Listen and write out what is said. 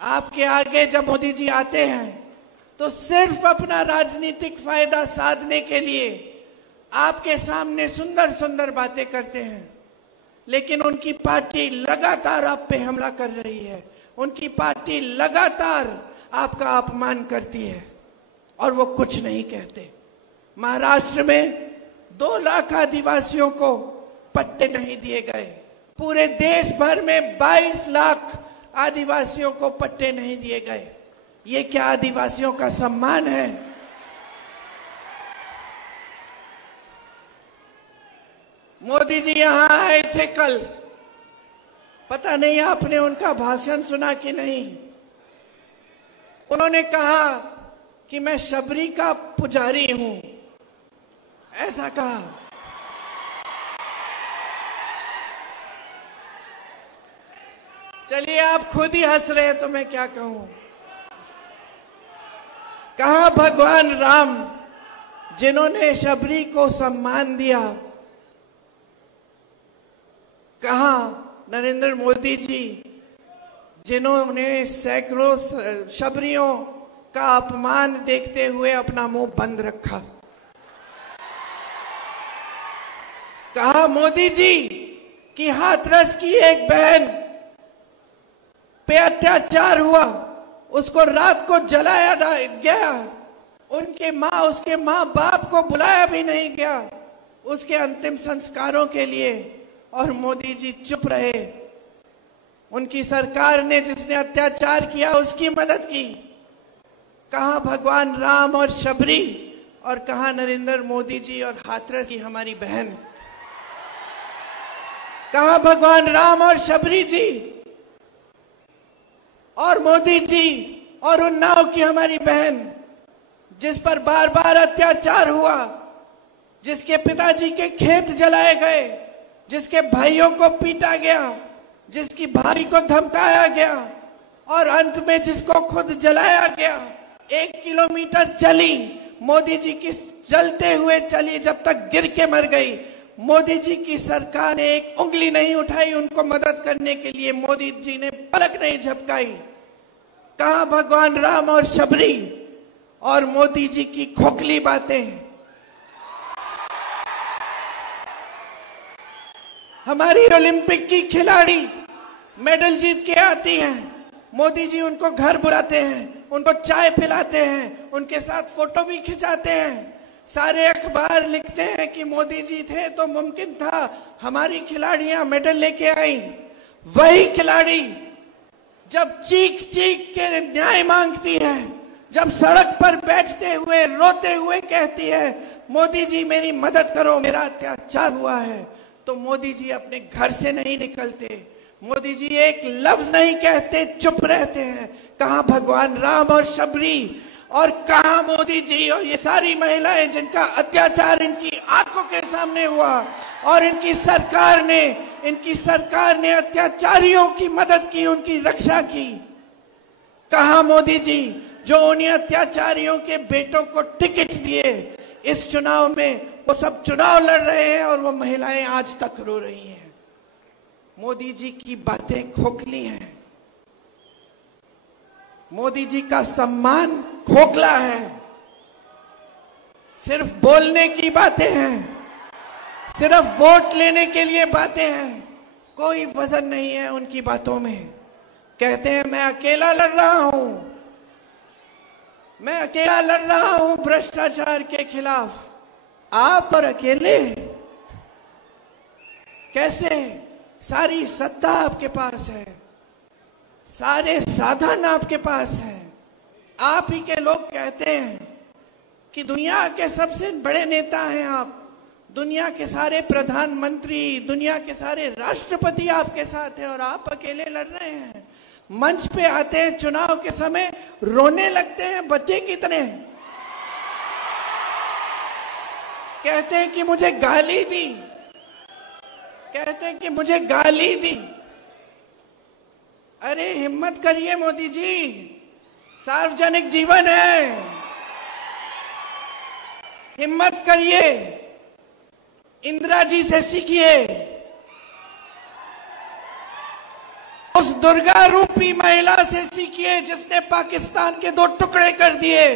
आपके आगे जब मोदी जी आते हैं तो सिर्फ अपना राजनीतिक फायदा साधने के लिए आपके सामने सुंदर सुंदर बातें करते हैं, लेकिन उनकी पार्टी लगातार आप पे हमला कर रही है। उनकी पार्टी लगातार आपका अपमान करती है और वो कुछ नहीं कहते। महाराष्ट्र में 2 लाख आदिवासियों को पट्टे नहीं दिए गए। पूरे देश भर में 22 लाख आदिवासियों को पट्टे नहीं दिए गए। ये क्या आदिवासियों का सम्मान है? मोदी जी यहां आए थे कल, पता नहीं आपने उनका भाषण सुना कि नहीं। उन्होंने कहा कि मैं शबरी का पुजारी हूं, ऐसा कहा। चलिए आप खुद ही हंस रहे हैं तो मैं क्या कहूं। कहा भगवान राम जिन्होंने शबरी को सम्मान दिया, कहा नरेंद्र मोदी जी जिन्होंने सैकड़ों शबरियों का अपमान देखते हुए अपना मुंह बंद रखा। कहा मोदी जी कि हाथरस की एक बहन पे अत्याचार हुआ, उसको रात को जलाया गया, उसके माँ बाप को बुलाया भी नहीं गया उसके अंतिम संस्कारों के लिए, और मोदी जी चुप रहे। उनकी सरकार ने जिसने अत्याचार किया उसकी मदद की। कहा भगवान राम और शबरी, और कहा नरेंद्र मोदी जी और हाथरस की हमारी बहन। कहा भगवान राम और शबरी जी और मोदी जी और उन्नाव की हमारी बहन, जिस पर बार बार अत्याचार हुआ, जिसके पिताजी के खेत जलाए गए, जिसके भाइयों को पीटा गया, जिसकी भाई को धमकाया गया, और अंत में जिसको खुद जलाया गया। 1 किलोमीटर चली, मोदी जी की चलते हुए चली, जब तक गिर के मर गई। मोदी जी की सरकार ने एक उंगली नहीं उठाई उनको मदद करने के लिए। मोदी जी ने पलक नहीं झपकाई। कहा भगवान राम और शबरी और मोदी जी की खोखली बातें। हमारी ओलंपिक की खिलाड़ी मेडल जीत के आती हैं, मोदी जी उनको घर बुलाते हैं, उनको चाय पिलाते हैं, उनके साथ फोटो भी खिंचाते हैं। सारे अखबार लिखते हैं कि मोदी जी थे तो मुमकिन था हमारी खिलाड़ियां मेडल लेके आई। वही खिलाड़ी जब चीख चीख के न्याय मांगती है, जब सड़क पर बैठते हुए रोते हुए कहती है मोदी जी मेरी मदद करो, मेरा अत्याचार हुआ है, तो मोदी जी अपने घर से नहीं निकलते। मोदी जी एक लफ्ज नहीं कहते, चुप रहते हैं। कहां भगवान राम और शबरी, और कहां मोदी जी और ये सारी महिलाएं जिनका अत्याचार इनकी आंखों के सामने हुआ, और इनकी सरकार ने अत्याचारियों की मदद की, उनकी रक्षा की। कहां मोदी जी जो उन्हीं अत्याचारियों के बेटों को टिकट दिए इस चुनाव में, वो सब चुनाव लड़ रहे हैं और वो महिलाएं आज तक रो रही हैं। मोदी जी की बातें खोखली हैं। मोदी जी का सम्मान खोखला है। सिर्फ बोलने की बातें हैं, सिर्फ वोट लेने के लिए बातें हैं, कोई वजन नहीं है उनकी बातों में। कहते हैं मैं अकेला लड़ रहा हूं, मैं अकेला लड़ रहा हूं भ्रष्टाचार के खिलाफ। आप और अकेले कैसे? सारी सत्ता आपके पास है, सारे साधन आपके पास है। आप ही के लोग कहते हैं कि दुनिया के सबसे बड़े नेता हैं आप, दुनिया के सारे प्रधानमंत्री, दुनिया के सारे राष्ट्रपति आपके साथ हैं, और आप अकेले लड़ रहे हैं। मंच पे आते हैं चुनाव के समय, रोने लगते हैं बच्चे की तरह। कहते हैं कि मुझे गाली दी, कहते हैं कि मुझे गाली दी। अरे हिम्मत करिए मोदी जी, सार्वजनिक जीवन है, हिम्मत करिए, इंदिरा जी से सीखिए। उस दुर्गा रूपी महिला से सीखिए जिसने पाकिस्तान के 2 टुकड़े कर दिए।